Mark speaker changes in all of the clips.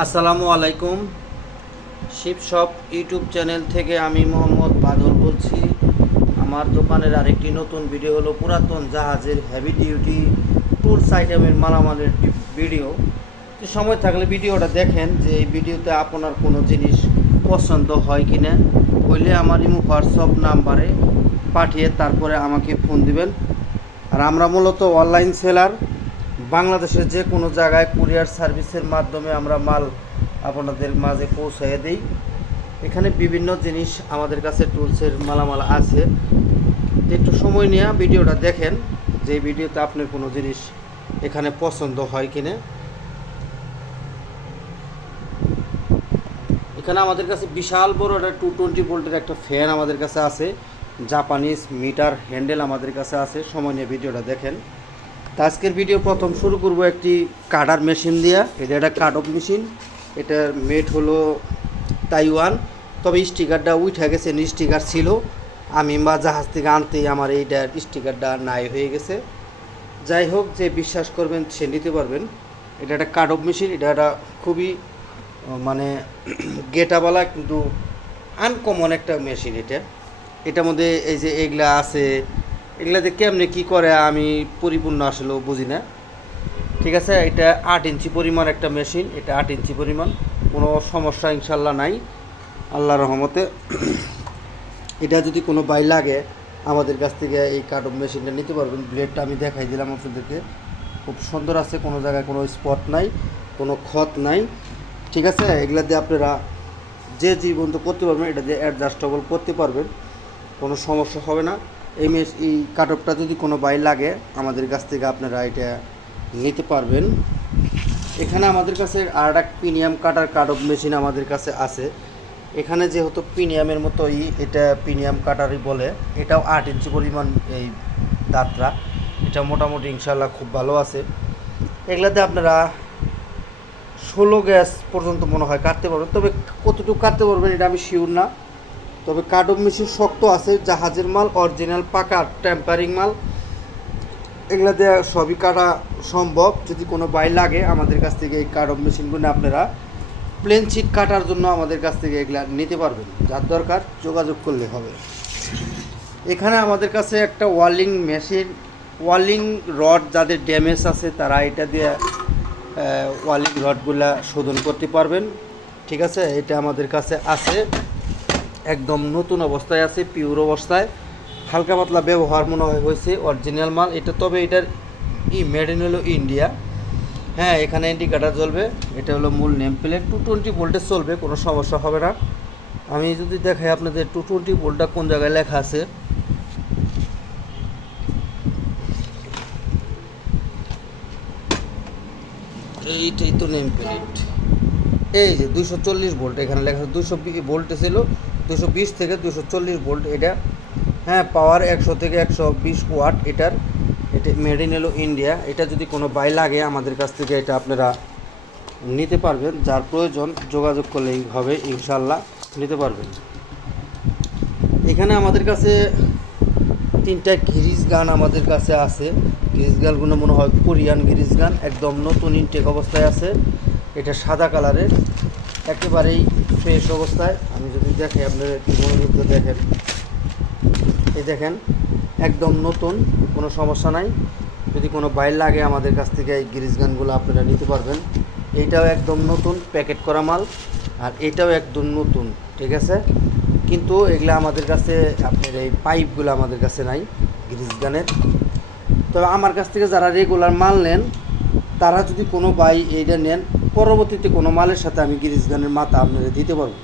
Speaker 1: আসসালামু আলাইকুম। Shiva shop YouTube channel থেকে আমি মোহাম্মদ বাদল বলছি। আমার দোকানের আরেকটি নতুন ভিডিও হলো পুরাতন জাহাজের হেভি ডিউটি টুলস আইটেমের মালামালের ভিডিও। সময় থাকলে ভিডিওটা দেখেন যে এই ভিডিওতে আপনার কোনো জিনিস পছন্দ হয় কি না হইলে আমার ইমো, হোয়াটসঅ্যাপ নাম্বারে পাঠিয়ে তারপরে আমাকে ফোন দিবেন। আর আমরা মূলত অনলাইন সেলার বাংলাদেশের যে কোনো জায়গায় কুরিয়ার সার্ভিসের মাধ্যমে আমরা মাল আপনাদের মাঝে পৌঁছাইয়ে দিই। এখানে বিভিন্ন জিনিস আমাদের কাছে টুলসের মালামাল আছে। একটু সময় নিয়ে ভিডিওটা দেখেন যে ভিডিওতে আপনার কোনো জিনিস এখানে পছন্দ হয় কিনা। এখানে আমাদের কাছে বিশাল বড় একটা টু টোয়েন্টি ভোল্টের একটা ফ্যান আমাদের কাছে আছে। জাপানিজ মিটার হ্যান্ডেল আমাদের কাছে আছে। সময় নিয়ে ভিডিওটা দেখেন। আজকের ভিডিও প্রথম শুরু করব একটি কাটার মেশিন দিয়া। এটা একটা কাট অফ মেশিন, এটার মেট হলো তাইওয়ান। তবে স্টিকারটা উঠে গেছে স্টিকার ছিল। আমি বা জাহাজ থেকে আনতেই আমার এইটার স্টিকারটা নাই হয়ে গেছে। যাই হোক, যে বিশ্বাস করবেন সে নিতে পারবেন। এটা একটা কাট অফ মেশিন, এটা একটা খুবই মানে গেটাওয়ালা কিন্তু আনকমন একটা মেশিন এটা। এটার মধ্যে এই যে এগুলা আছে এগুলাতে কেমনে কি করে আমি পরিপূর্ণ আসলেও বুঝি না। ঠিক আছে, এটা আট ইঞ্চি পরিমাণ একটা মেশিন, এটা আট ইঞ্চি পরিমাণ, কোনো সমস্যা ইনশাল্লাহ নাই আল্লাহ রহমতে। এটা যদি কোনো বাই লাগে, আমাদের কাছ থেকে এই কার্টন মেশিনটা নিতে পারবেন। ব্লেডটা আমি দেখাই দিলাম আপনাদেরকে। খুব সুন্দর আছে, কোনো জায়গায় কোনো স্পট নাই, কোনো ক্ষত নাই। ঠিক আছে, এগুলা দিয়ে আপনারা যে জীবন তো করতে পারবেন, এটা দিয়ে অ্যাডজাস্টেবল করতে পারবেন। কোনো সমস্যা হবে না। এই মেশ এই কাটপটা যদি কোনো বাই লাগে, আমাদের কাছ থেকে আপনারা এটা নিতে পারবেন। এখানে আমাদের কাছে আর একটা প্রিমিয়াম কাটার কাটপ মেশিন আমাদের কাছে আছে। এখানে যেহেতু প্রিমিয়ামের মতোই এটা প্রিমিয়াম কাটারই বলে, এটাও আট ইঞ্চি পরিমাণ এই দাঁতরা এটা মোটামুটি ইনশাল্লাহ খুব ভালো আছে। এগুলাতে আপনারা ষোলো গ্যাস পর্যন্ত মনে হয় কাটতে পারবেন, তবে কতটুকু কাটতে পারবেন এটা আমি শিওর না। তবে কাটব মেশিন শক্ত আছে, জাহাজের মাল অরিজিনাল পাকা টেম্পারিং মাল, এগুলা দিয়ে সবই কাটা সম্ভব। যদি কোনো বাই লাগে আমাদের কাছ থেকে এই কাটব মেশিনগুলো আপনারা প্লেন শিট কাটার জন্য আমাদের কাছ থেকে এগুলা নিতে পারবেন। যার দরকার যোগাযোগ করলে হবে। এখানে আমাদের কাছে একটা ওয়ালিং মেশিন, ওয়ালিং রড যাদের ড্যামেজ আছে তারা এটা দিয়ে ওয়ালিং রডগুলা শোধন করতে পারবেন। ঠিক আছে? এটা আমাদের কাছে আছে। একদম নতুন অবস্থায় আছে পিওর অবস্থায়। হালকা পাতলা ব্যবহার মনে হয় হয়েছে অরিজিনাল মাল। এটা তবে এটার ই মেড ইন হলো ইন্ডিয়া হ্যাঁ এখানে ইন্ডিকেটার জ্বলবে। এটা হলো মূল name plate two twenty voltage চলবে, কোনো সমস্যা হবে না। আমি যদি দেখাই আপনাদের টু টোয়েন্টি ভোল্টটা কোন জায়গায় লেখা আছে। এইটাই তো নেম প্লেট এই যে দুশো চল্লিশ ভোল্ট এখানে লেখা দুশো ভোল্টে ছিল। দুশো বিশ থেকে দুশো চল্লিশ ভোল্ট এটা। হ্যাঁ পাওয়ার একশো থেকে একশো বিশ ওয়াট এটার। এটা মেড ইন এলো ইন্ডিয়া এটা যদি কোনো বাই লাগে আমাদের কাছ থেকে এটা আপনারা নিতে পারবেন। যার প্রয়োজন যোগাযোগ করলেই হবে, ইনশাল্লাহ নিতে পারবেন। এখানে আমাদের কাছে তিনটা গিরিজ গান আমাদের কাছে আছে। গিরিজ গানগুলো মনে হয় কোরিয়ান গিরিজ গান, একদম নতুন ইনটেক অবস্থায় আছে। এটা সাদা কালারের, একেবারেই ফ্রেশ অবস্থায়। দেখাই আপনারা একটু মনোযোগ দেখেন। এই দেখেন, একদম নতুন, কোনো সমস্যা নাই। যদি কোনো বাইর লাগে আমাদের কাছ থেকে এই গিরিজ গানগুলো আপনারা নিতে পারবেন। এইটাও একদম নতুন, প্যাকেট করা মাল, আর এটাও একদম নতুন, ঠিক আছে? কিন্তু এগুলো আমাদের কাছে, আপনার এই পাইপগুলো আমাদের কাছে নাই, গ্রিজ গানের। তবে আমার কাছ থেকে যারা রেগুলার মাল নেন, তারা যদি কোনো বাই এইটা নেন, পরবর্তীতে কোনো মালের সাথে আমি গিরিজ গানের মাথা আপনারা দিতে পারব।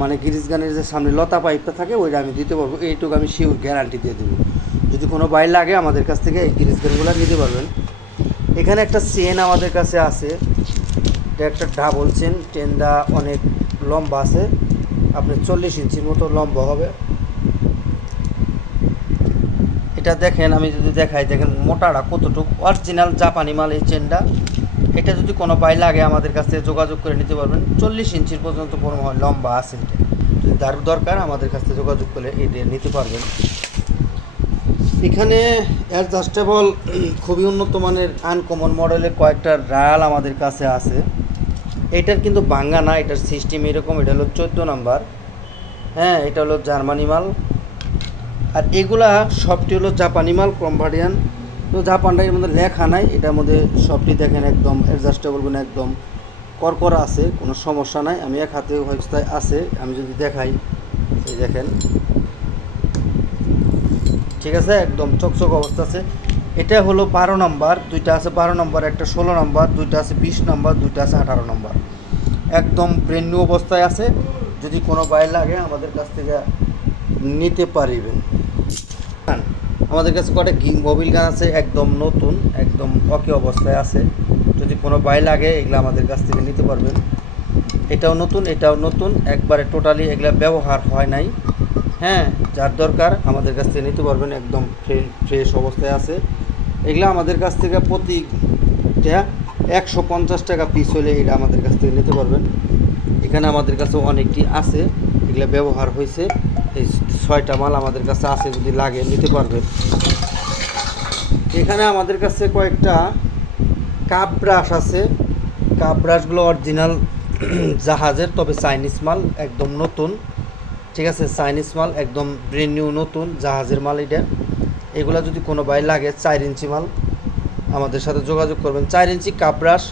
Speaker 1: মানে গিরিজ গানের যে সামনে লতা পাইপটা থাকে, ওইটা আমি দিতে পারব। এইটুকু আমি শিওর গ্যারান্টি দিয়ে দেবো। যদি কোনো বাই লাগে আমাদের কাছ থেকে এই গিরিজ গানগুলো নিতে পারবেন। এখানে একটা চেন আমাদের কাছে আছে। এটা একটা ডাবল চেন চেনটা অনেক লম্বা আছে। আপনার চল্লিশ ইঞ্চির মতো লম্বা হবে। এটা দেখেন, আমি যদি দেখাই, দেখেন মোটাটা কতটুকু? অরিজিনাল জাপানি মাল এই চেনটা এটা যদি কোনো বাই লাগে আমাদের কাছ যোগাযোগ করে নিতে পারবেন। চল্লিশ ইঞ্চির পর্যন্ত লম্বা আছে এটা। যদি তার দরকার, আমাদের কাছ যোগাযোগ করে এটা নিতে পারবেন। এখানে অ্যাডজাস্টেবল খুবই উন্নত মানের আনকমন মডেলের কয়েকটা রায়াল আমাদের কাছে আছে। এটার কিন্তু বাঙ্গা না, এটার সিস্টেম এরকম, এটা হলো চোদ্দ নাম্বার। হ্যাঁ এটা হলো জার্মানি মাল। আর এগুলা সবটি হলো জাপানি মাল কম্বাডিয়ান তো জাপানটা এর মধ্যে লেখা নাই, এটার মধ্যে সবটি দেখেন একদম অ্যাডজাস্টেবল কোনো একদম করকরা আছে, কোনো সমস্যা নাই। আমি এক হাতে অবস্থায় আছে, আমি যদি দেখাই, এই দেখেন। ঠিক আছে, একদম চকচক অবস্থা আছে। এটা হলো বারো নম্বর, দুইটা আছে বারো নম্বর, একটা ষোলো নম্বর, দুইটা আছে বিশ নম্বর, দুইটা আছে আঠারো নম্বর। একদম ব্রেন নিউ অবস্থায় আছে, যদি কোনো বাইর লাগে আমাদের কাছ থেকে নিতে পারিবেন। আমাদের কাছে কটা গিং মোবিল গান আছে, একদম নতুন, একদম অকে অবস্থায় আছে। যদি কোনো বাই লাগে, এগুলো আমাদের কাছ থেকে নিতে পারবেন। এটাও নতুন এটাও নতুন, একবারে টোটালি এগুলো ব্যবহার হয় নাই। হ্যাঁ যার দরকার আমাদের কাছ থেকে নিতে পারবেন, একদম ফ্রেশ অবস্থায় আছে। এগুলো আমাদের কাছ থেকে প্রতিটা একশো পঞ্চাশ টাকা পিস হলে এটা আমাদের কাছ থেকে নিতে পারবেন। এখানে আমাদের কাছে অনেকটি আছে, এগুলো ব্যবহার হয়েছে। এই ছয়টা মাল আমাদের কাছে আছে, যদি লাগে নিতে পারবেন এখানে আমাদের কাছে কয়েকটা কাপ ব্রাশ আছে। কাপ ব্রাশগুলো অরিজিনাল জাহাজের, তবে চাইনিজ মাল, একদম নতুন। ঠিক আছে, চাইনিজ মাল, একদম ব্রেন নিউ নতুন, জাহাজের মাল এটা। এগুলো যদি কোনো বাই লাগে, চার ইঞ্চি মাল, আমাদের সাথে যোগাযোগ করবেন। চার ইঞ্চি কাপ ব্রাশ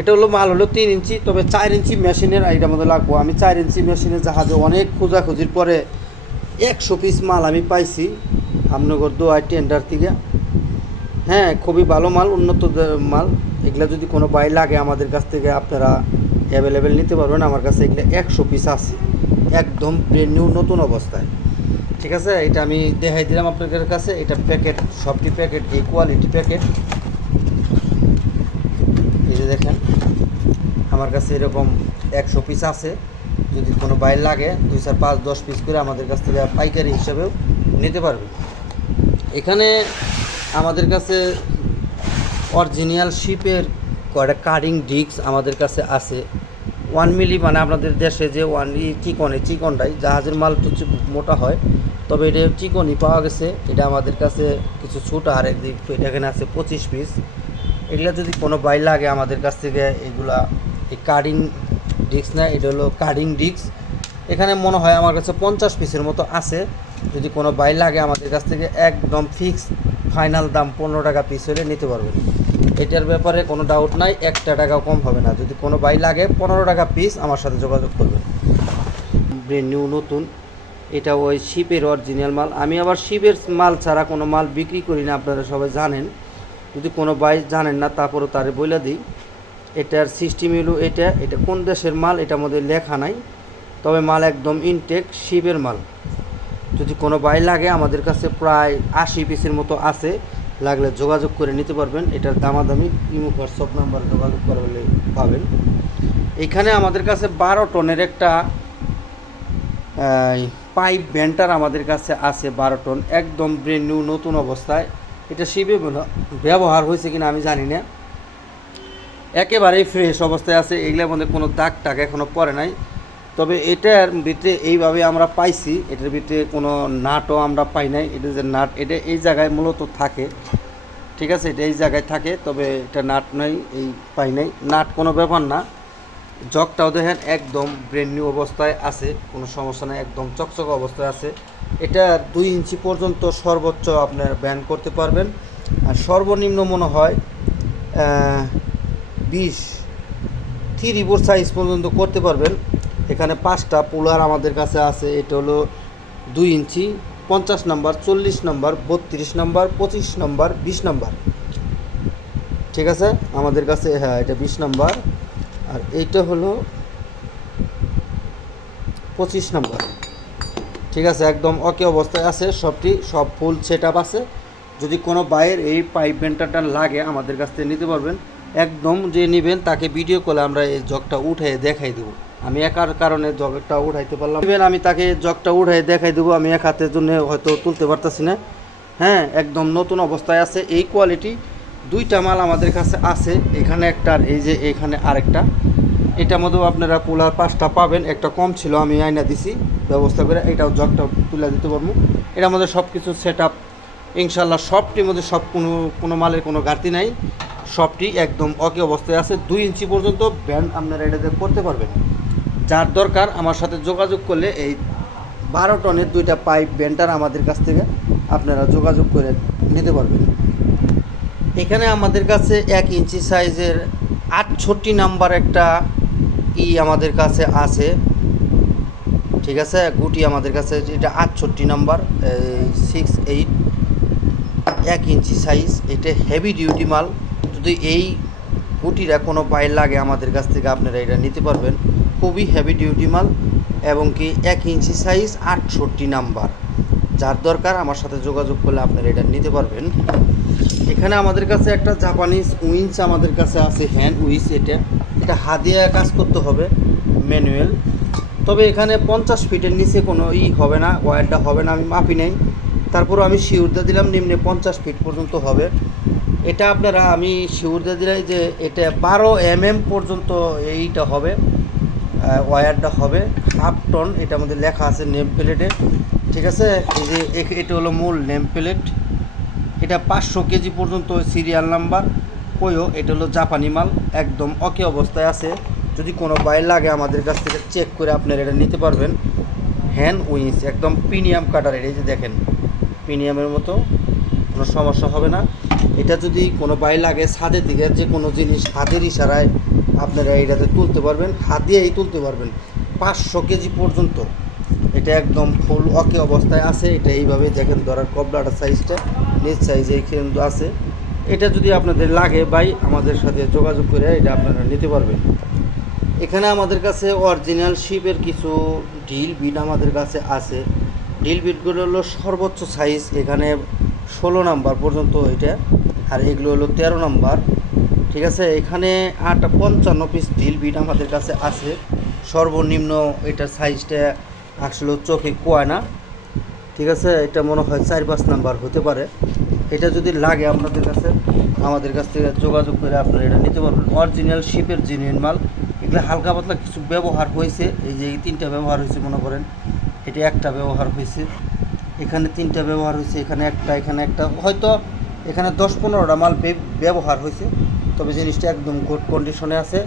Speaker 1: এটা হলো মাল হলো তিন ইঞ্চি, তবে চার ইঞ্চি মেশিনের এইটার মধ্যে লাগবো। আমি চার ইঞ্চি মেশিনের জাহাজে অনেক খোঁজাখুঁজির পরে একশো পিস মাল আমি পাইছি আমনগর দোয়াই টেন্ডার থেকে। হ্যাঁ খুবই ভালো মাল, উন্নত মাল। এগুলা যদি কোনো বাই লাগে আমাদের কাছ থেকে, আপনারা অ্যাভেলেবেল নিতে পারবেন। আমার কাছে এগুলো একশো পিস আছে, একদম ব্রেন নিউ নতুন অবস্থায়। ঠিক আছে? এটা আমি দেখাই দিলাম আপনাদের কাছে। এটা প্যাকেট সবটি প্যাকেট এই কোয়ালিটি প্যাকেট এই যে দেখেন আমার কাছে এরকম একশো পিস আছে। যদি কোনো বাইর লাগে, দুই চার পাঁচ, দশ পিস করে আমাদের কাছ থেকে পাইকারি হিসাবেও নিতে পারবে। এখানে আমাদের কাছে অরিজিনাল শিপের কয়টা কারিং ডিস্ক আমাদের কাছে আছে। ওয়ান মিলি মানে আপনাদের দেশে যে ওয়ান চিকনে, চিকনটাই, জাহাজের মাল তো মোটা হয়। তবে এটা চিকনই পাওয়া গেছে। এটা আমাদের কাছে কিছু ছোটো, আর একদিক এখানে আছে পঁচিশ পিস এগুলা যদি কোনো বাই লাগে আমাদের কাছ থেকে, এগুলা এই কার্ডিং ডিস্ক না, এটা হলো কার্ডিং ডিস্ক এখানে মনে হয় আমার কাছে পঞ্চাশ পিসের মতো আছে। যদি কোনো বাই লাগে আমাদের কাছ থেকে, একদম ফিক্স ফাইনাল দাম পনেরো টাকা পিস হলে নিতে পারবেন। এটার ব্যাপারে কোনো ডাউট নাই, একটা টাকাও কম হবে না। যদি কোনো বাই লাগে পনেরো টাকা পিস আমার সাথে যোগাযোগ করবেন। নিউ নতুন। এটা ওই শিপের অরিজিনাল মাল। আমি আবার শিপের মাল ছাড়া কোনো মাল বিক্রি করি না, আপনারা সবাই জানেন। যদি কোনো বাই জানেন না, তারপরও তারে বলে দিই। এটার সিস্টেম হলো এটা এটা কোন দেশের মাল এটা আমাদের লেখা নাই। তবে মাল একদম ইনটেক শিপের মাল। যদি কোনো বাই লাগে, আমাদের কাছে প্রায় আশি পিসের মতো আছে, লাগলে যোগাযোগ করে নিতে পারবেন। এটার দামাদামি ইমো হোয়াটসঅ্যাপ নাম্বার যোগাযোগ করলে পাবেন। এখানে আমাদের কাছে বারো টনের একটা পাইপ ব্যান্টার আমাদের কাছে আছে বারো টন। একদম ব্রেন নিউ নতুন অবস্থায়। এটা শিবে ব্যবহার হয়েছে কিনা আমি জানি না। একেবারেই ফ্রেশ অবস্থায় আছে, এগুলোর মধ্যে কোনো দাগ টাগ এখনও পড়ে নাই। তবে এটার ভিতরে এইভাবে আমরা পাইছি, এটার ভিতরে কোনো নাটও আমরা পাই নাই। এটা যে নাট, এটা এই জায়গায় মূলত থাকে। ঠিক আছে, এটা এই জায়গায় থাকে, তবে এটা নাট নাই, এই পাই নাই। নাট কোনো ব্যাপার না। জগটাও দেখেন একদম ব্রেন নিউ অবস্থায় আছে, কোনো সমস্যা নেই, একদম চকচক অবস্থায় আছে। এটা দুই ইঞ্চি পর্যন্ত সর্বোচ্চ আপনার ব্যান করতে পারবেন। আর সর্বনিম্ন মনে হয় বিশ, থ্রি বোর সাইজ পর্যন্ত করতে পারবেন। এখানে পাঁচটা পুলার আমাদের কাছে আছে, এটা হলো দুই ইঞ্চি, পঞ্চাশ নাম্বার চল্লিশ নাম্বার বত্রিশ নাম্বার পঁচিশ নাম্বার বিশ নাম্বার ঠিক আছে? আমাদের কাছে হ্যাঁ এটা বিশ নাম্বার আর এইটা হলো পঁচিশ নাম্বার ঠিক আছে? একদম ওকে অবস্থায় আছে, সবটি, সব ফুল সেট আছে। যদি কোনো বাইরের এই পাইপ বেন্টারটা লাগে, আমাদের কাছ থেকে নিতে পারবেন। একদম যে নেবেন, তাকে ভিডিও কলে আমরা এই জগটা উঠে দেখাই দেবো। আমি একার কারণে জগটা উঠাইতে পারলাম নেবেন, আমি তাকে জগটা উঠাই দেখাই দেবো। আমি এক হাতের জন্য হয়তো তুলতে পারতাছি না। হ্যাঁ একদম নতুন অবস্থায় আছে। এই কোয়ালিটি দুইটা মাল আমাদের কাছে আছে। এখানে একটা আর এই যে এখানে আরেকটা। এটার মধ্যেও আপনারা কুলার পাঁচটা পাবেন। একটা কম ছিল, আমি আয়না দিছি। ব্যবস্থা করে এটাও জগটা তুলে দিতে পারব। এটার মধ্যে সব কিছু সেট আপ ইনশাল্লাহ সবটির মধ্যে সব কোনো কোনো মালের কোনো ঘাটতি নাই। সবটি একদম অকে অবস্থায় আছে। দুই ইঞ্চি পর্যন্ত ব্যান্ড আপনারা এটাতে করতে পারবেন। যার দরকার আমার সাথে যোগাযোগ করলে এই বারো টনের দুইটা পাইপ ব্যান্ডার আমাদের কাছ থেকে আপনারা যোগাযোগ করে নিতে পারবেন। এখানে আমাদের কাছে এক ইঞ্চি সাইজের আটষট্টি নাম্বার একটা ই আমাদের কাছে আছে। ঠিক আছে? গুটি আমাদের কাছে এটা আটষট্টি নাম্বার সিক্স এইট এক ইঞ্চি সাইজ এটা হেভি ডিউটি মাল। যদি এই গুটিরা কোনো পায়ে লাগে আমাদের কাছ থেকে আপনারা এটা নিতে পারবেন। খুবই হেভি ডিউটি মাল এবং কি এক ইঞ্চি সাইজ আটষট্টি নাম্বার। যার দরকার আমার সাথে যোগাযোগ করলে আপনারা এটা নিতে পারবেন। এখানে আমাদের কাছে একটা জাপানিজ উইন্স আমাদের কাছে আছে হ্যান্ড উইস এটা। এটা হাত দিয়ে কাজ করতে হবে ম্যানুয়াল তবে এখানে পঞ্চাশ ফিটের নিচে কোনো ই হবে না ওয়ারটা হবে না, আমি মাপি নেই। তারপরও আমি শিউরদা দিলাম, নিম্নে পঞ্চাশ ফিট পর্যন্ত হবে। এটা আপনারা আমি শিউরদা দিলাই যে এটা বারো এম এম পর্যন্ত এইটা হবে আহ, ওয়্যারটা হবে হাফ টন এটার মধ্যে লেখা আছে নেম প্লেটে ঠিক আছে? এই যে এটা হলো মূল নেম প্লেট। এটা পাঁচশো কেজি পর্যন্ত সিরিয়াল নাম্বার কইও এটা হলো জাপানি মাল একদম অকে অবস্থায় আছে। যদি কোনো বাইর লাগে আমাদের কাছ থেকে চেক করে আপনারা এটা নিতে পারবেন। হ্যান্ড উইন্স একদম প্রিমিয়াম কাটার এই যে দেখেন প্রিমিয়ামের মতো। কোনো সমস্যা হবে না। এটা যদি কোনো বাই লাগে ছাদের দিকে, যে কোনো জিনিস হাতের ইশারায় আপনারা এইটাতে তুলতে পারবেন, হাত দিয়েই তুলতে পারবেন। পাঁচশো কেজি পর্যন্ত। এটা একদম ফুল অকে অবস্থায় আছে। এটা এইভাবে দেখেন ধরার কবলাটার সাইজটা নিজ সাইজ এই কিন্তু আছে। এটা যদি আপনাদের লাগে বাই আমাদের সাথে যোগাযোগ করে এটা আপনারা নিতে পারবেন। এখানে আমাদের কাছে অরিজিনাল শিপের কিছু ঢিল বিট আমাদের কাছে আছে। ঢিল বিটগুলো হলো সর্বোচ্চ সাইজ এখানে ষোলো নাম্বার পর্যন্ত এটা। আর এগুলো হলো তেরো নাম্বার। ঠিক আছে, এখানে আট পঞ্চান্ন পিস ঢিল বিট আমাদের কাছে আছে। সর্বনিম্ন এটার সাইজটা আসলে চোখে কোয়ায় না। ঠিক আছে, এটা মনে হয় চার পাঁচ নাম্বার হতে পারে। এটা যদি লাগে আপনাদের কাছে, আমাদের কাছ থেকে যোগাযোগ করে আপনারা এটা নিতে পারবেন। অরিজিনাল শিপের জেনুইন মাল। এগুলো হালকা পাতলা কিছু ব্যবহার হয়েছে। এই যে এই তিনটা ব্যবহার হয়েছে, মনে করেন। এটা একটা ব্যবহার হয়েছে। এখানে তিনটা ব্যবহার হয়েছে, এখানে একটা এখানে একটা। হয়তো এখানে দশ পনেরোটা মাল ব্যবহার হয়েছে, তবে জিনিসটা একদম গুড কন্ডিশনে আছে।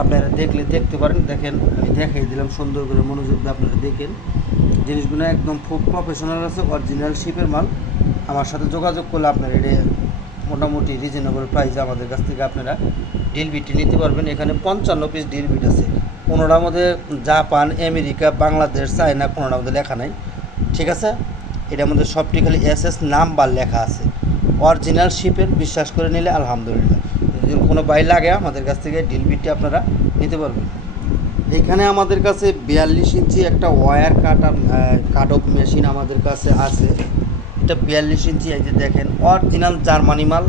Speaker 1: আপনারা দেখলে দেখতে পারেন। দেখেন, আমি দেখাই দিলাম, সুন্দর করে মনোযোগ দিয়ে আপনারা দেখেন। জিনিসগুলো একদম খুব প্রফেশনাল আছে অরিজিনাল শিপের মাল। আমার সাথে যোগাযোগ করলে আপনারা এটা মোটামুটি রিজনেবল প্রাইসে আমাদের কাছ থেকে আপনারা ডিল বিটি নিতে পারবেন। এখানে পঞ্চান্ন পিস ডিল বিট আছে। কোনোটার মধ্যে জাপান, আমেরিকা, বাংলাদেশ, চায়না, কোনোটার মধ্যে লেখা নাই। ঠিক আছে? এটার মধ্যে সবটি খালি এস এস নাম্বার লেখা আছে। অরিজিনাল শিপের বিশ্বাস করে নিলে আলহামদুলিল্লাহ। যদি কোনো বাই লাগে আমাদের কাছ থেকে ডিল বিটটি আপনারা নিতে পারবেন। এখানে আমাদের কাছে বিয়াল্লিশ ইঞ্চি একটা wire cutter cut off machine আমাদের কাছে আছে। এটা বিয়াল্লিশ ইঞ্চি, এই যে দেখেন অরিজিনাল জার্মানি মাল।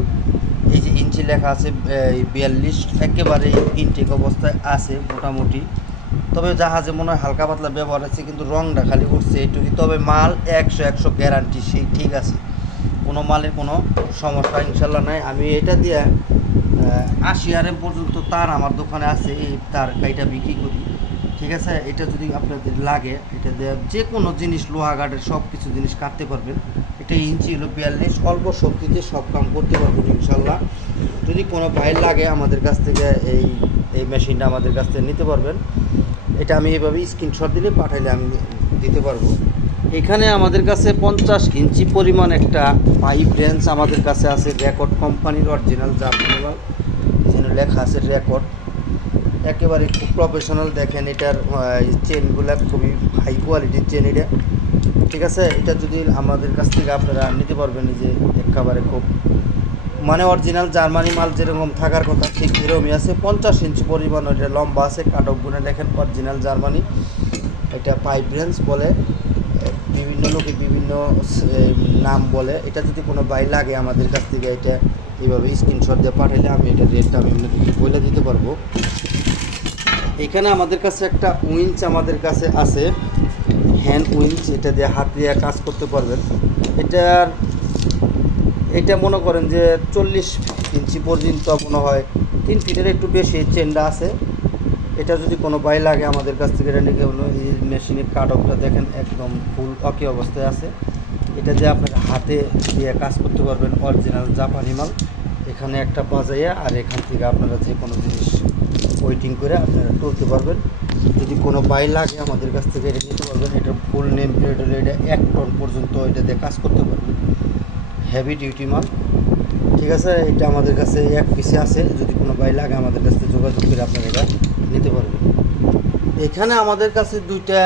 Speaker 1: এই যে ইঞ্চি লেখা আছে বিয়াল্লিশ একেবারে ইনটেক অবস্থায় আছে মোটামুটি। তবে জাহাজে মনে হয় হালকা পাতলা ব্যবহার আছে কিন্তু রংটা খালি উঠছে এইটুকু তবে মাল একশো একশো গ্যারান্টি সেই ঠিক আছে। কোনো মালের কোনো সমস্যা ইনশাল্লাহ নাই। আমি এটা দিয়ে আশি আরএম পর্যন্ত তার আমার দোকানে আছে, এই তার গাড়িটা বিক্রি করি। ঠিক আছে? এটা যদি আপনাদের লাগে, এটা দিয়ে যে কোনো জিনিস লোহা গার্ডের সব কিছু জিনিস কাটতে পারবেন। এটা ইঞ্চি হলো বিয়াল্লিশ, অল্প শক্তিতে সব কাম করতে পারবেন ইনশাল্লাহ। যদি কোনো ভাই লাগে আমাদের কাছ থেকে, এই এই মেশিনটা আমাদের কাছ থেকে নিতে পারবেন। এটা আমি এভাবে স্ক্রিনশট দিলে পাঠাইলে আমি দিতে পারব। এখানে আমাদের কাছে পঞ্চাশ ইঞ্চি পরিমাণ একটা পাইপ রেঞ্জ আমাদের কাছে আছে রেকর্ড কোম্পানির অরিজিনাল জাপানিমাল যেন লেখা আছে রেকর্ড একেবারে খুব প্রফেশনাল দেখেন এটার চেনগুলো খুবই হাই কোয়ালিটির চেন এটা। ঠিক আছে? এটা যদি আমাদের কাছ থেকে আপনারা নিতে পারবেন যে একেবারে খুব মানে অরিজিনাল জার্মানি মাল যেরকম থাকার কথা, ঠিক এরকমই আছে। পঞ্চাশ ইঞ্চি পরিমাণ এটা লম্বা আছে কাট অফ গুনে দেখেন অরিজিনাল জার্মানি। এটা পাইপ রেঞ্জ বলে, বিভিন্ন লোকে বিভিন্ন নাম বলে। এটা যদি কোনো বাই লাগে আমাদের কাছ থেকে, এটা এইভাবে স্ক্রিনশট দিয়ে পাঠাইলে আমি এটা রেটটা আমি আপনাদেরকে বলে দিতে পারব। এখানে আমাদের কাছে একটা উইঞ্চ আমাদের কাছে আছে হ্যান্ড উইঞ্চ এটা দিয়ে হাত দিয়ে কাজ করতে পারবেন। এটার এটা মনে করেন যে চল্লিশ ইঞ্চি পর্যন্ত মনে হয়, তিন ফিটের একটু বেশি চেনটা আছে। এটা যদি কোনো বাই লাগে আমাদের কাছ থেকে, এটা নিয়ে এই মেশিনের কাট অফটা দেখেন, একদম ফুল অকে অবস্থায় আছে। এটা দিয়ে আপনার হাতে দিয়ে কাজ করতে পারবেন, অরিজিনাল জাপানি মাল। এখানে এখানে একটা বাজাইয়া আর এখান থেকে আপনারা যে কোনো জিনিস ওয়েটিং করে আপনারা তুলতে পারবেন। যদি কোনো বাই লাগে আমাদের কাছ থেকে, এটা নিতে পারবেন। এটা ফুল নেম প্লেট হলে এটা এক টন পর্যন্ত এটা দিয়ে কাজ করতে পারবেন। হেভি ডিউটি মাল। ঠিক আছে, এটা আমাদের কাছে এক পিসে আছে। যদি কোনো বাই লাগে আমাদের কাছে যোগাযোগ করে আপনারা এটা নিতে পারবেন। এখানে আমাদের কাছে দুইটা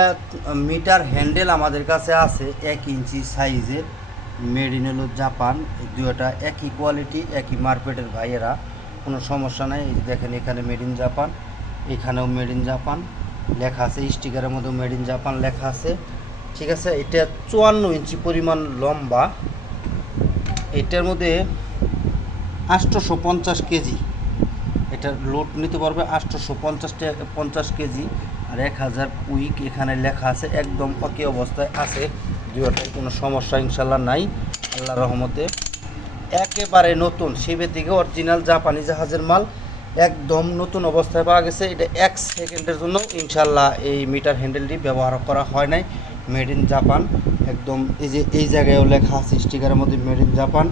Speaker 1: মিটার হ্যান্ডেল আমাদের কাছে আছে। এক ইঞ্চি সাইজের মেড ইন হলো জাপান। দুয়োটা একই কোয়ালিটি একই মার্কেটের ভাইয়েরা। কোনো সমস্যা নাই। দেখেন এখানে মেড ইন জাপান, এখানেও মেড ইন জাপান। লেখা আছে স্টিকারের মধ্যে মেড ইন জাপান লেখা আছে। ঠিক আছে, এটা চুয়ান্ন ইঞ্চি পরিমাণ লম্বা। এটার মধ্যে আটশোশো পঞ্চাশ কেজি। এটা লোড নিতে পারবে আটশোশো পঞ্চাশ পঞ্চাশ কেজি। আর এক হাজার উইক এখানে লেখা আছে, একদম অকি অবস্থায় আছে। দুয়োটাই কোনো সমস্যা ইনশাল্লাহ নাই আল্লাহ রহমতে। একেবারে নতুন শিবে থেকে অরিজিনাল জাপানি জাহাজের মাল একদম নতুন অবস্থায় পাওয়া গেছে। এটা এক সেকেন্ডের জন্য ইনশাল্লাহ এই মিটার হ্যান্ডেলটি ব্যবহার করা হয় নাই। মেড ইন জাপান একদম এই যে, এই জায়গায়ও লেখা আছে স্টিকারের মধ্যে মেড ইন জাপান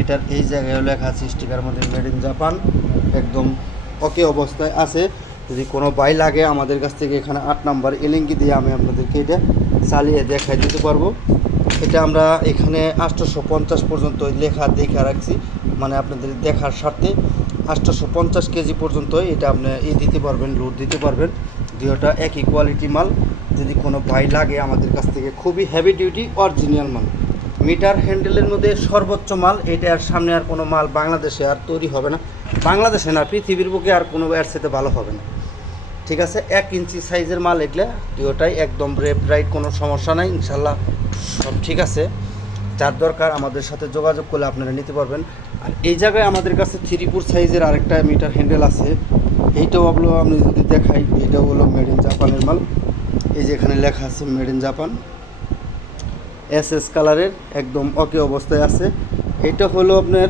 Speaker 1: এটার এই জায়গায়ও লেখা আছে স্টিকারের মধ্যে মেড ইন জাপান একদম ওকে অবস্থায় আছে। যদি কোনো বাই লাগে আমাদের কাছ থেকে এখানে আট নাম্বার এলিঙ্কি দিয়ে আমি আপনাদেরকে এটা চালিয়ে দেখাই দিতে পারব। এটা আমরা এখানে আটশোশো পঞ্চাশ পর্যন্ত লেখা দেখা রাখছি মানে আপনাদের দেখার স্বার্থে। আটশোশো পঞ্চাশ কেজি পর্যন্ত এটা আপনি ই দিতে পারবেন লোড দিতে পারবেন। দুয়োটা একই কোয়ালিটি মাল। যদি কোনো ভাই লাগে আমাদের কাছ থেকে, খুবই হেভি ডিউটি অরিজিনাল মাল। মিটার হ্যান্ডেলের মধ্যে সর্বোচ্চ মাল, এটা আর সামনে আর কোনো মাল বাংলাদেশে আর তৈরি হবে না। বাংলাদেশে না, পৃথিবীর বুকে আর কোনো এর সাথে ভালো হবে না। ঠিক আছে, এক ইঞ্চি সাইজের মাল এগুলা দুটোটাই একদম রেপ রাইট কোনো সমস্যা নাই ইনশাল্লাহ সব ঠিক আছে। যার দরকার আমাদের সাথে যোগাযোগ করলে আপনারা নিতে পারবেন। আর এই জায়গায় আমাদের কাছে থ্রিপুর সাইজের আরেকটা মিটার হ্যান্ডেল আছে। এইটাও আপনি যদি দেখাই এটাও হলো মেড ইন জাপানের মাল। এই যে এখানে লেখা আছে made in Japan S S কালারের একদম ওকে অবস্থায় আছে। এটা হলো আপনার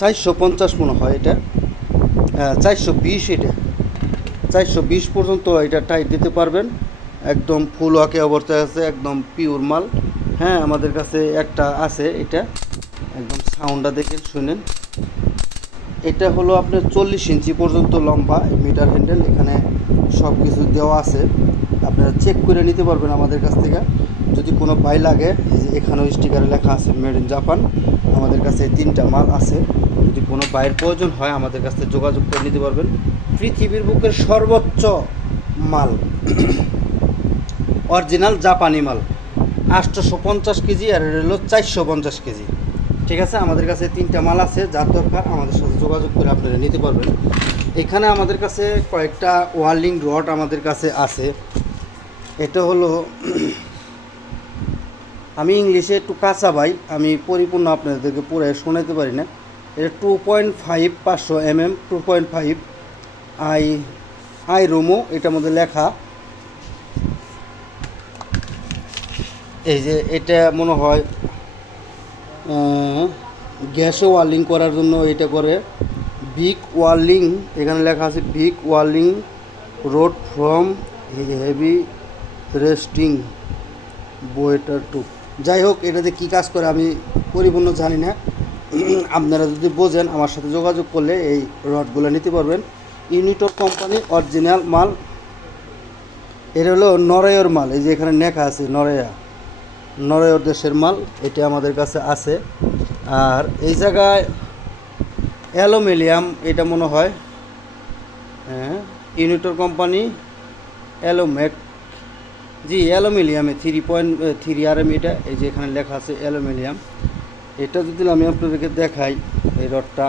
Speaker 1: চারশো পঞ্চাশ মনে হয় এটা। চারশো বিশ এটা। চারশো বিশ পর্যন্ত এটা টাইট দিতে পারবেন। একদম ফুল ওয়াকে অবস্থায় আছে, একদম পিওর মাল। হ্যাঁ আমাদের কাছে একটা আছে এটা। একদম সাউন্ডটা দেখে শুনেন। এটা হলো আপনার চল্লিশ ইঞ্চি পর্যন্ত লম্বা মিটার হ্যান্ডেল এখানে সব কিছু দেওয়া আছে। আপনারা চেক করে নিতে পারবেন আমাদের কাছ থেকে। যদি কোনো বাই লাগে, এই যে এখানেও স্টিকারে লেখা আছে মেড ইন জাপান আমাদের কাছে তিনটা মাল আছে। যদি কোনো বাইয়ের প্রয়োজন হয়, আমাদের কাছ যোগাযোগ করে নিতে পারবেন। পৃথিবীর বুকের সর্বোচ্চ মাল, অরিজিনাল জাপানি মাল আটশোশো পঞ্চাশ কেজি, আর হলো চারশো পঞ্চাশ কেজি। ঠিক আছে, আমাদের কাছে তিনটা মাল আছে, যার দরকার আমাদের সাথে যোগাযোগ করে আপনারা নিতে পারবেন। এখানে আমাদের কাছে কয়েকটা ওয়ার্লিং রড আমাদের কাছে আছে। এটা হলো, আমি ইংলিশে একটু কাঁচা ভাই, আমি পরিপূর্ণ আপনাদেরকে পুরো শোনাতে পারি না। এটা টু পয়েন্ট ফাইভ পাঁচশো M M two point five I I Romo, এটার মধ্যে লেখা। এই যে, এটা মনে হয় গ্যাসে ওয়ার্লিং করার জন্য এটা করে। বিগ ওয়ার্লিং এখানে লেখা আছে big welding rod from heavy resting বইটার টু যাই হোক, এটাতে কী কাজ করে আমি পরিপূর্ণ জানি না। আপনারা যদি বোঝেন, আমার সাথে যোগাযোগ করলে এই রডগুলো নিতে পারবেন। ইউনিটর কোম্পানি অরিজিনাল মাল। এটা হলো নরয়র মাল, এই যে এখানে লেখা আছে নরয়া নরয়র দেশের মাল, এটা আমাদের কাছে আছে। আর এই জায়গায় অ্যালুমিনিয়াম, এটা মনে হয় হ্যাঁ ইউনিটর কোম্পানি অ্যালোমেট জি, অ্যালুমিনিয়ামে three point three R M এটা, এই যে এখানে লেখা আছে অ্যালুমিনিয়াম। এটা যদি আমি আপনাদেরকে দেখাই, এই রডটা।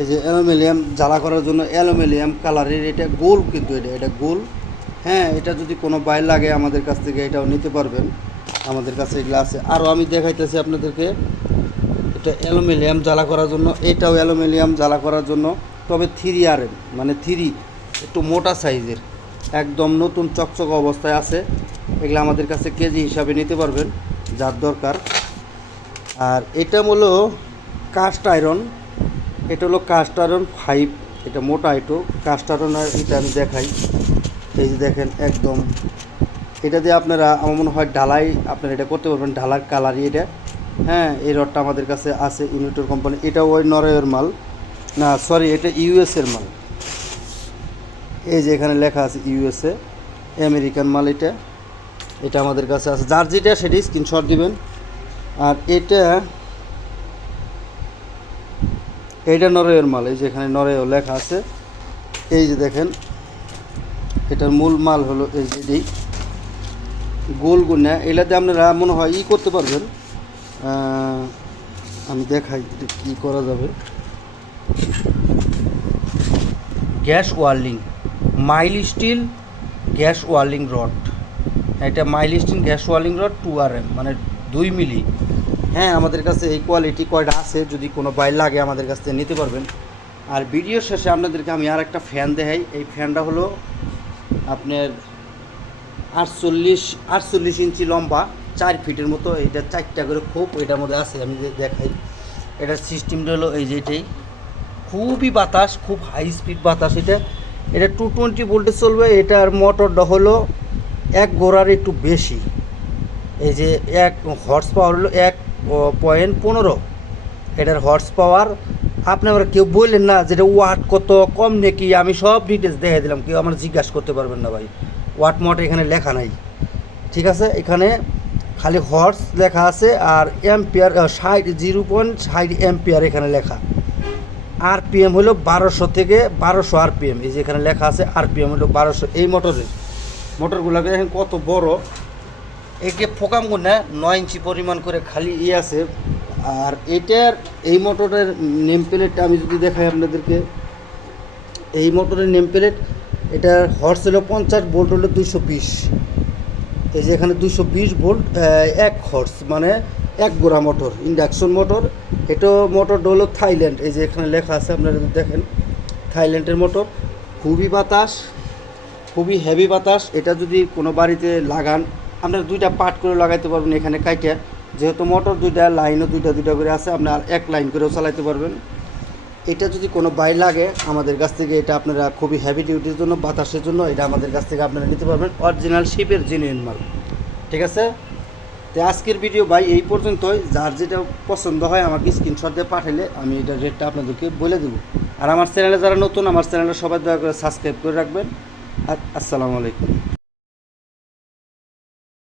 Speaker 1: এই যে অ্যালুমিনিয়াম জ্বালা করার জন্য অ্যালুমিনিয়াম কালারের এটা গোল কিন্তু এটা এটা গোল। হ্যাঁ এটা যদি কোনো বাই লাগে আমাদের কাছ থেকে, এটাও নিতে পারবেন। আমাদের কাছে এগুলো আছে। আরও আমি দেখাইতেছি আপনাদেরকে। এটা অ্যালুমিনিয়াম জ্বালা করার জন্য, এটাও অ্যালুমিনিয়াম জ্বালা করার জন্য। তবে থ্রি আর মানে থ্রি, একটু মোটা সাইজের। একদম নতুন চকচক অবস্থায় আছে। এগুলো আমাদের কাছে কেজি হিসাবে নিতে পারবেন, যার দরকার। আর এটা হলো কাস্ট আয়রন। এটা হলো কাস্ট আয়রন ফাইভ, এটা মোটা একটু কাস্টারও না এটা আমি দেখাই। এই যে দেখেন, একদম। এটা দিয়ে আপনারা, আমার মনে হয় ঢালাই, আপনারা এটা করতে পারবেন, ঢালার কালারই এটা। হ্যাঁ এই রডটা আমাদের কাছে আছে ইউনিটর কোম্পানি এটা ওই নরওয়ের মাল। না সরি এটা ইউএসের মাল। এই যে এখানে লেখা আছে ইউএসএ আমেরিকান মাল এটা। এটা আমাদের কাছে আছে। যার যেটা সেটি স্ক্রিনশট দিবেন। আর এটা এইটা নরওয়ের মাল, এই যে এখানে লেখা আছে। এই যে দেখেন, এটার মূল মাল হলো এই যে এটাই গোল গুনা এলাতে আপনারা মনে হয় ই করতে পারবেন। আমি দেখাই এটা কী করা যাবে। Gas welding, mild steel gas welding rod. এটা mild steel gas welding rod, two R M মানে দুই মিলি। হ্যাঁ আমাদের কাছে এই কোয়ালিটি কয়টা আছে যদি কোনো বাইর লাগে আমাদের কাছ থেকে নিতে পারবেন। আর ভিডিও শেষে আপনাদেরকে আমি আর একটা ফ্যান দেখাই। এই ফ্যানটা হলো আপনার আটচল্লিশ আটচল্লিশ ইঞ্চি লম্বা, চার ফিটের মতো। এটা চারটা করে খুব এটার মধ্যে আছে, আমি যে দেখাই। এটার সিস্টেমটা হলো এই যে এটাই। খুবই বাতাস, খুব হাই স্পিড বাতাস এটা। এটা টু টোয়েন্টি ভোল্টে চলবে, এটার মোটরটা হলো এক গোড়ার একটু বেশি। এই যে এক হর্স পাওয়ার হলো এক পয়েন্ট পনেরো। এটার হর্স পাওয়ার আপনি আবার কেউ বললেন না যেটা ওয়াট কত, কম নাকি? আমি সব ডিটেলস দেখে দিলাম, কেউ আমার জিজ্ঞাসা করতে পারবেন না ভাই। ওয়াট মট এখানে লেখা নাই। ঠিক আছে? এখানে খালি হর্স লেখা আছে আর এম্পিয়ার ষাট, জিরো পয়েন্ট ষাট এম্পিয়ার এখানে লেখা। আরপিএম হলো বারোশো থেকে বারোশো আরপিএম এই যে এখানে লেখা আছে আরপিএম হলো বারোশো। এই মোটরের মোটরগুলোকে দেখেন কত বড়। একে ফোকাম গুনে নয় ইঞ্চি পরিমাণ করে খালি ই আছে। আর এটার, এই মোটরের নেম প্লেটটা আমি যদি দেখাই আপনাদেরকে, এই মোটরের নেম প্লেট এটার হর্স হলো পঞ্চাশ ভোল্ট হলো দুশো বিশ। এই যে এখানে দুশো বিশ ভোল্ট এক হর্স মানে এক গোড়া মোটর, ইন্ডাকশন মোটর। এটাও মোটর হলো থাইল্যান্ড, এই যে এখানে লেখা আছে, আপনারা যদি দেখেন, থাইল্যান্ডের মোটর, খুবই বাতাস, খুবই হেভি বাতাস। এটা যদি কোনো বাড়িতে লাগান আপনারা দুইটা পার্ট করে লাগাইতে পারবেন এখানে কাইটে। যেহেতু মোটর দুইটা, লাইনও দুইটা দুইটা করে আছে, আপনার এক লাইন করেও চালাইতে পারবেন। এটা যদি কোনো বাই লাগে, আমাদের কাছ থেকে এটা আপনারা খুবই হ্যাভি ডিউটির জন্য, বাতাসের জন্য, এটা আমাদের কাছ থেকে আপনারা নিতে পারবেন। অরিজিনাল শিপের জেনুইন মাল। ঠিক আছে? তো আজকের ভিডিও ভাই এই পর্যন্তই। যার যেটা পছন্দ হয় আমাকে স্ক্রিনশট দিয়ে পাঠালে আমি এটা রেটটা আপনাদেরকে বলে দেবো। আর আমার চ্যানেলে যারা নতুন, আমার চ্যানেলে সবাই দয়া করে সাবস্ক্রাইব করে রাখবেন। আর আসসালামু আলাইকুম।